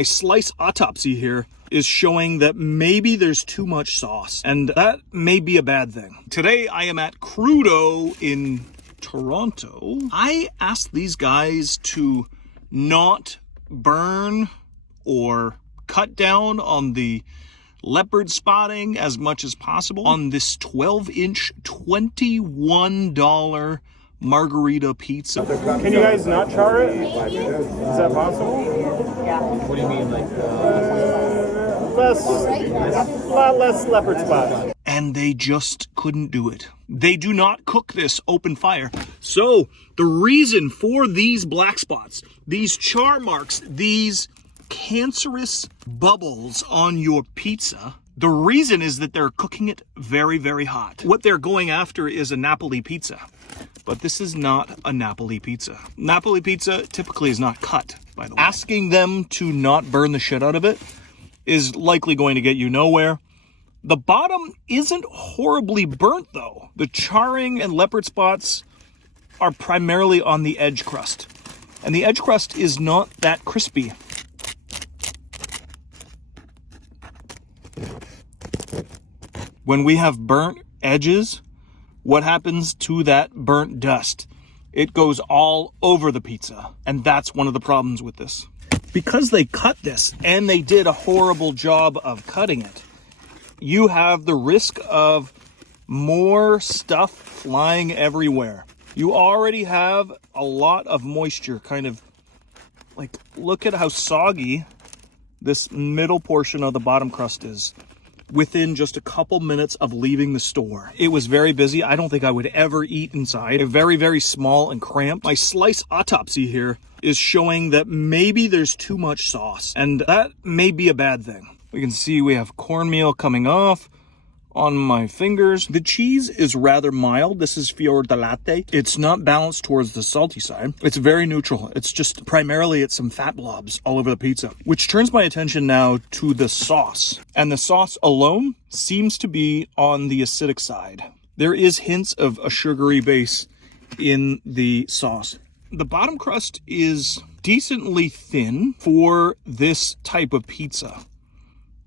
A slice autopsy here is showing that maybe there's too much sauce, and that may be a bad thing. Today I am at Crudo in Toronto. I asked these guys to not burn or cut down on the leopard spotting as much as possible on this 12-inch, $21 margarita pizza. Can you guys not char it? Is that possible? Yeah. What do you mean, like, A lot less leopard spot. And they just couldn't do it. They do not cook this open fire. So the reason for these black spots, these char marks, these cancerous bubbles on your pizza, the reason is that they're cooking it very, very hot. What they're going after is a Napoli pizza. But this is not a Napoli pizza. Napoli pizza typically is not cut, by the way. Asking them to not burn the shit out of it is likely going to get you nowhere. The bottom isn't horribly burnt, though. The charring and leopard spots are primarily on the edge crust. And the edge crust is not that crispy. When we have burnt edges, what happens to that burnt dust? It goes all over the pizza. And that's one of the problems with this. Because they cut this, and they did a horrible job of cutting it, you have the risk of more stuff flying everywhere. You already have a lot of moisture, kind of like, look at how soggy this middle portion of the bottom crust is within just a couple minutes of leaving the store. It was very busy. I don't think I would ever eat inside. Very, very small and cramped. My slice autopsy here is showing that maybe there's too much sauce, and that may be a bad thing. We can see we have cornmeal coming off on my fingers. The cheese is rather mild. This is fior di latte. It's not balanced towards the salty side. It's very neutral. It's just primarily it's some fat blobs all over the pizza, which turns my attention now to the sauce. And the sauce alone seems to be on the acidic side. There is hints of a sugary base in the sauce. The bottom crust is decently thin for this type of pizza.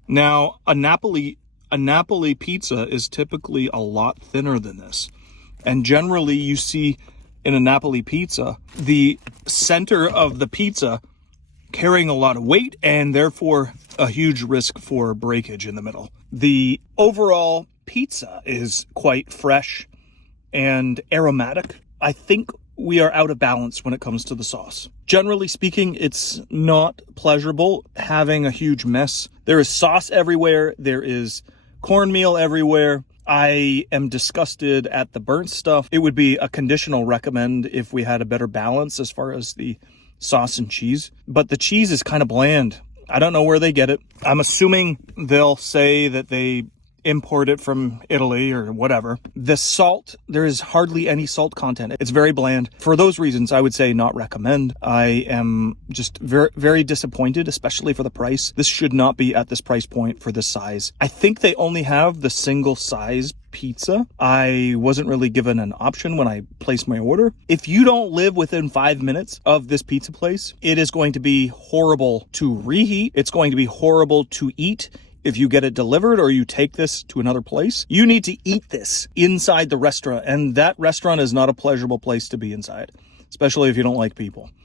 Now, a Napoli pizza is typically a lot thinner than this. And generally you see in a Napoli pizza, the center of the pizza carrying a lot of weight and therefore a huge risk for breakage in the middle. The overall pizza is quite fresh and aromatic. I think we are out of balance when it comes to the sauce. Generally speaking, it's not pleasurable having a huge mess. There is sauce everywhere. There is cornmeal everywhere. I am disgusted at the burnt stuff. It would be a conditional recommend if we had a better balance as far as the sauce and cheese. But the cheese is kind of bland. I don't know where they get it. I'm assuming they'll say that they import it from Italy or whatever. The salt, there is hardly any salt content. It's very bland. For those reasons, I would say not recommend. I am just very, very disappointed, especially for the price. This should not be at this price point for this size. I think they only have the single size pizza. I wasn't really given an option when I placed my order. If you don't live within 5 minutes of this pizza place, it is going to be horrible to reheat. It's going to be horrible to eat. If you get it delivered or you take this to another place, you need to eat this inside the restaurant. And that restaurant is not a pleasurable place to be inside, especially if you don't like people.